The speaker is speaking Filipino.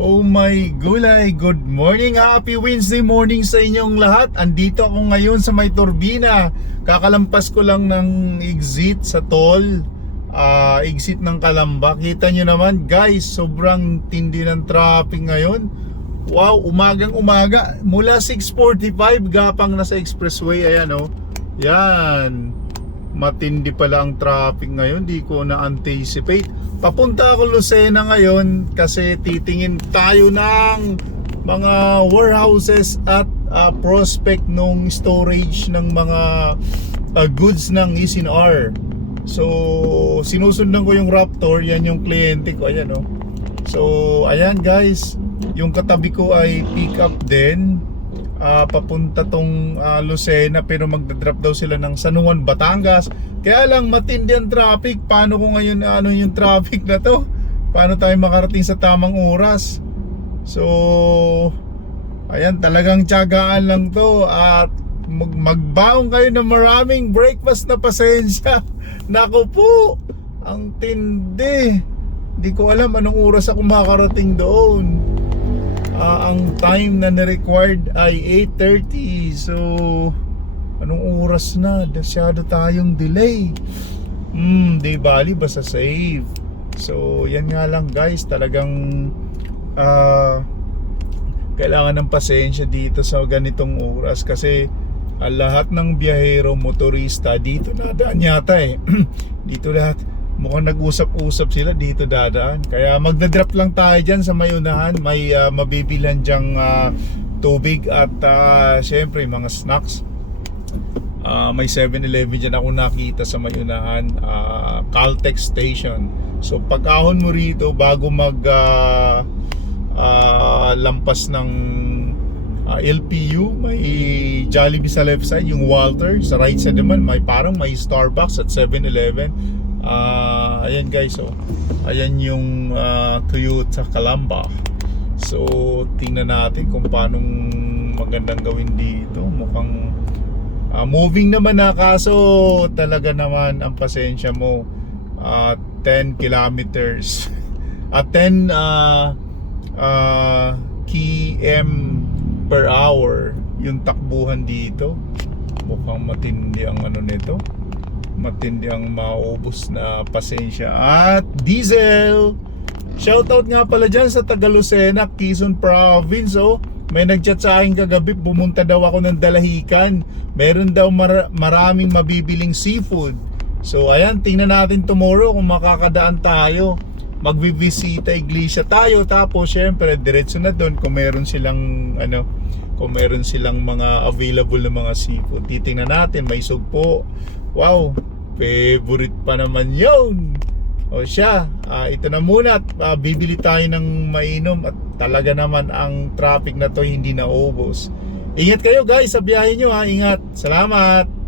Oh my gulay, good morning, happy Wednesday morning sa inyong lahat. Andito ako ngayon sa may turbina. Kakalampas ko lang ng exit sa toll. ah exit ng Kalamba. Kita nyo naman guys, sobrang tindi ng traffic ngayon. Wow, umagang umaga. Mula 6.45, gapang nasa expressway. Ayan oh. Yan. Matindi pala ang traffic ngayon. Di ko na-anticipate. Papunta ako Lucena ngayon kasi titingin tayo ng mga warehouses at ah, prospect nung storage ng mga ah, goods ng Isin-R. So, sinusundan ko yung Raptor. Yan yung kliyente ko. Ayan oh. So, ayan guys. Yung katabi ko ay pick up din. Ah, papunta tong ah, Lucena pero magdadrop daw sila ng San Juan, Batangas. Kaya lang matindi ang traffic. Paano ko ngayon ano yung traffic na to? Paano tayo makarating sa tamang oras? So, ayan talagang tiyagaan lang to at mag magbaong kayo ng maraming breakfast na pasensya. Nako po, ang tindi. Hindi ko alam anong oras ako makarating doon. Ang time na na-required ay 8.30 So Anong oras na? Masyado tayong delay. Hmm, di bali basta save. So yan nga lang guys Talagang ah Kailangan ng pasensya dito sa ganitong oras Kasi ah, lahat ng biyahero, motorista Dito nadaan yata eh. Dito lahat mukhang nag-usap-usap sila dito dadaan. Kaya magdadrop lang tayo dyan sa may unahan. May uh, mabibilan dyang ah, tubig at uh, syempre mga snacks. Ah, may 7-Eleven dyan ako nakita sa may unahan. ah, Caltex Station. So pag-ahon mo rito bago mag ah, ah, lampas ng ah, LPU, may Jollibee sa left side, yung Walter. Sa right side naman, may parang may Starbucks at 7-Eleven. Ah, ayan guys, oh. Ayan yung ah, Toyota Calamba. So, tingnan natin kung paano magandang gawin dito. Mukhang ah, moving naman na kaso talaga naman ang pasensya mo. ah, 10 kilometers. At 10 ah ah, km per hour yung takbuhan dito. Mukhang matindi ang ano nito matindi ang maubos na pasensya. At diesel shoutout nga pala dyan sa Tagalusena Quezon Province oh. May nagchat sa akin kagabi pumunta daw ako ng Dalahican meron daw mar- maraming mabibiling seafood. So ayan tingnan natin tomorrow kung makakadaan tayo. Magbibisita iglesia tayo. Tapos syempre diretso na doon kung meron silang ano kung meron silang mga available na mga seafood. Titingnan natin may sugpo wow favorite pa naman yun. O siya ah, ito na muna at ah, bibili tayo ng mainom at talaga naman ang traffic na to hindi na ubos ingat kayo guys sa biyahe nyo ha? Ingat. Salamat